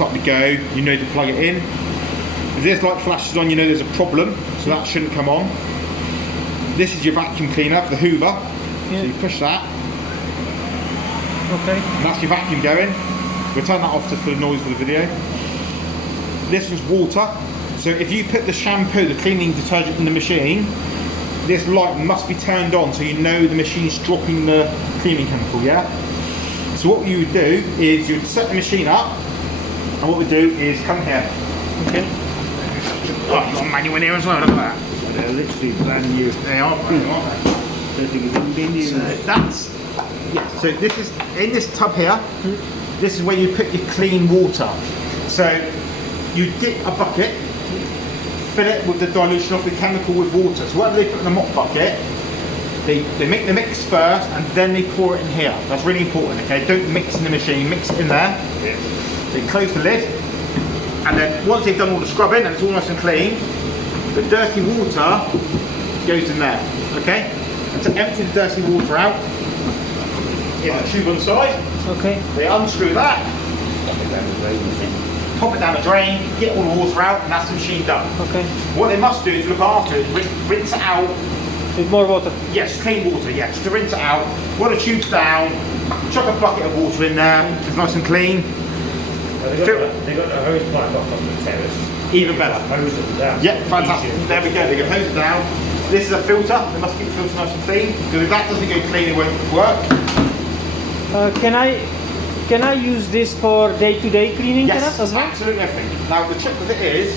starting to go, you know to plug it in. If this light flashes on, you know there's a problem, so that shouldn't come on. This is your vacuum cleaner for the Hoover. So you push that. Okay. And that's your vacuum going. We'll turn that off just for the noise for the video. This was water. So if you put the shampoo, the cleaning detergent in the machine, this light must be turned on so you know the machine's dropping the cleaning chemical, yeah? So what you would do is you'd set the machine up, and what we do is come here. Okay. Oh, you've got a manual in here as well, look at that. They're literally brand new. They are brand new, aren't they? Don't think it's been new. So that's, yeah, so this is, in this tub here, this is where you put your clean water. So you dip a bucket, fill it with the dilution of the chemical with water. So whatever they put in the mop bucket, they make the mix first and then they pour it in here. That's really important, okay? Don't mix in the machine, mix it in there. Yeah. They close the lid, and then once they've done all the scrubbing and it's all nice and clean, the dirty water goes in there, okay? And to empty the dirty water out, in the tube on the side, Okay. they unscrew that, pop it down the drain, get all the water out, and that's the machine done. Okay. What they must do is look after it, rinse it out. With more water. Yes, clean water, yes, to rinse it out. When the tube's down, chuck a bucket of water in there, it's nice and clean. They got the hose pipe off of the terrace. Even better. Hose it down. Yep, fantastic. There we go, they can hose it down. This is a filter, they must keep the filter nice and clean, because if that doesn't go clean, it won't work. Can I use this for day-to-day cleaning Yes, as well? absolutely everything. Now the trick with it is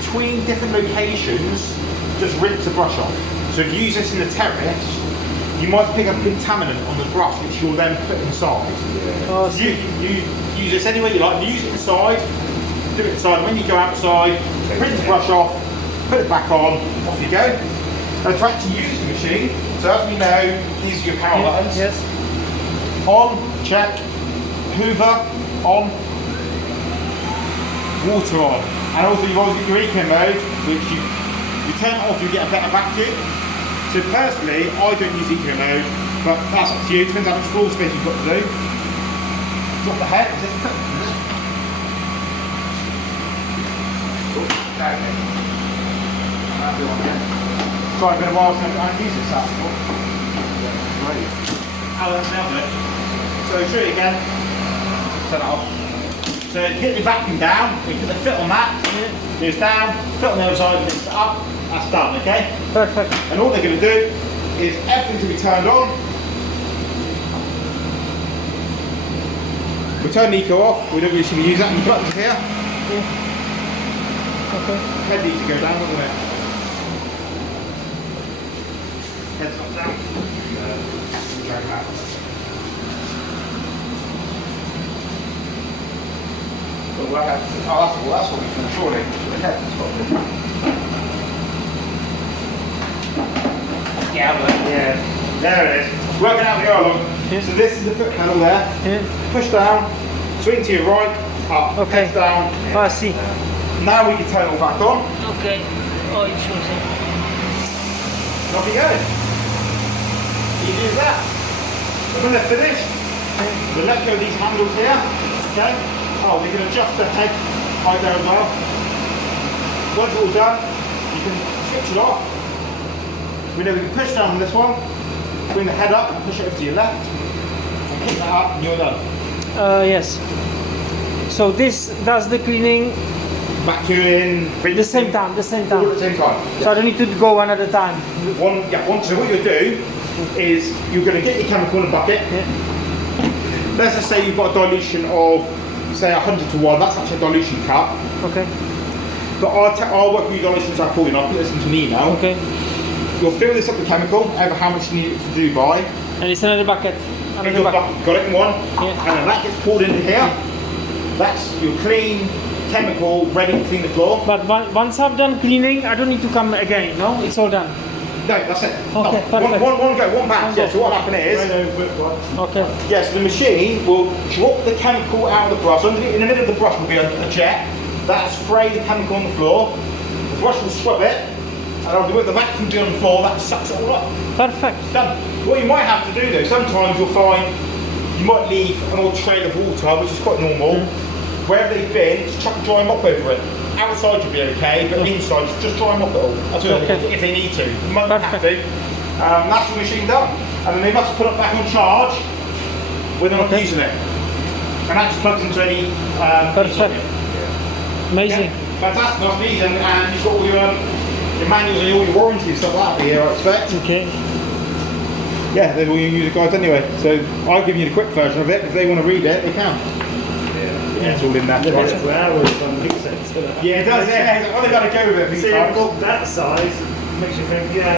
between different locations, just rinse the brush off. So if you use this in the terrace, you might pick up contaminant on the brush, which you'll then put inside. Oh, You use this anywhere you like. You use it inside, do it inside. When you go outside, rinse the brush off, put it back on, off you go. Now to actually use the machine, so as we know, these are your power buttons. Yes. On, check, Hoover, on, water on. And also you've always got your eco mode, which you turn it off, you get a better vacuum. So personally, I don't use eco mode, but that's up to you, depends how much floor space you've got to do. Drop the head, Try a bit of while since I haven't used this app before. Great. Oh, that's now it. So show it again. Turn it off. So get the vacuum down, you put the fit on that, goes down, fit on the other side, lifts it up, that's done, okay? Perfect. And all they're going to do is everything to be turned on. We turn the eco off, we don't really should use that, and the buttons here. Okay. Head needs to go down, doesn't it? Head's not down. Drag it back. Oh, that's what we can surely. Yeah, there it is. Working out the oil. Yes. So this is the foot pedal there. Yeah. Push down, swing to your right, up, Okay. head down. Oh, I see. Now we can turn it all back on. Okay. Oh, it shows it. Off you go. Easy as that. When they're finished, we'll let go of these handles here. Okay. Oh, we can adjust the head right there as well. Once it's all done, you can switch it off. We know we can push down on this one, bring the head up and push it over to your left, and kick that up and you're done. Yes. So this does the cleaning Vacuuming, the same time. all at the same time. So I don't need to go one at a time. One. So what you'll do is you're going to get your chemical in a bucket. Yeah. Let's just say you've got a dilution of, say, 100 to 1. That's actually a dilution cup. Okay. But I'll work with your dilutions out for you, and I'll put this into an email. Okay. You'll fill this up with chemical, over how much you need it to do by. And it's another bucket. In your bucket. Got it in one. Yeah. And then that gets poured into here. That's your clean chemical, ready to clean the floor. But once I've done cleaning, I don't need to come again, no? It's all done. No, that's it. Okay, perfect. One go, one back. Yeah, so what will happen is, Okay. yes, the machine will drop the chemical out of the brush. In the middle of the brush will be a jet. That'll spray the chemical on the floor. The brush will scrub it, and with the vacuum be on the floor, that sucks it all up. Perfect. Done. What you might have to do though, sometimes you'll find you might leave an old trail of water, which is quite normal. wherever they've been, just chuck a dry mop over it. Outside you'll be okay, but inside just dry mop it all. That's all Okay. if they need to. They might have Perfect. to. That's the machine done. And then they must put it back on charge when they're not Okay. using it. And that just plugs into any Perfect. Amazing. Fantastic, nice and easy, and you've got all your manuals and all your warranty and stuff like that here, I expect. Okay. Yeah, they're all your user guides anyway. So I'll give you the quick version of it. If they want to read it, they can. Yeah, it's all in that. It's hours on Pixel. Yeah, it does. Yeah, I've only got to go with it a few See, times. that size makes you think, yeah.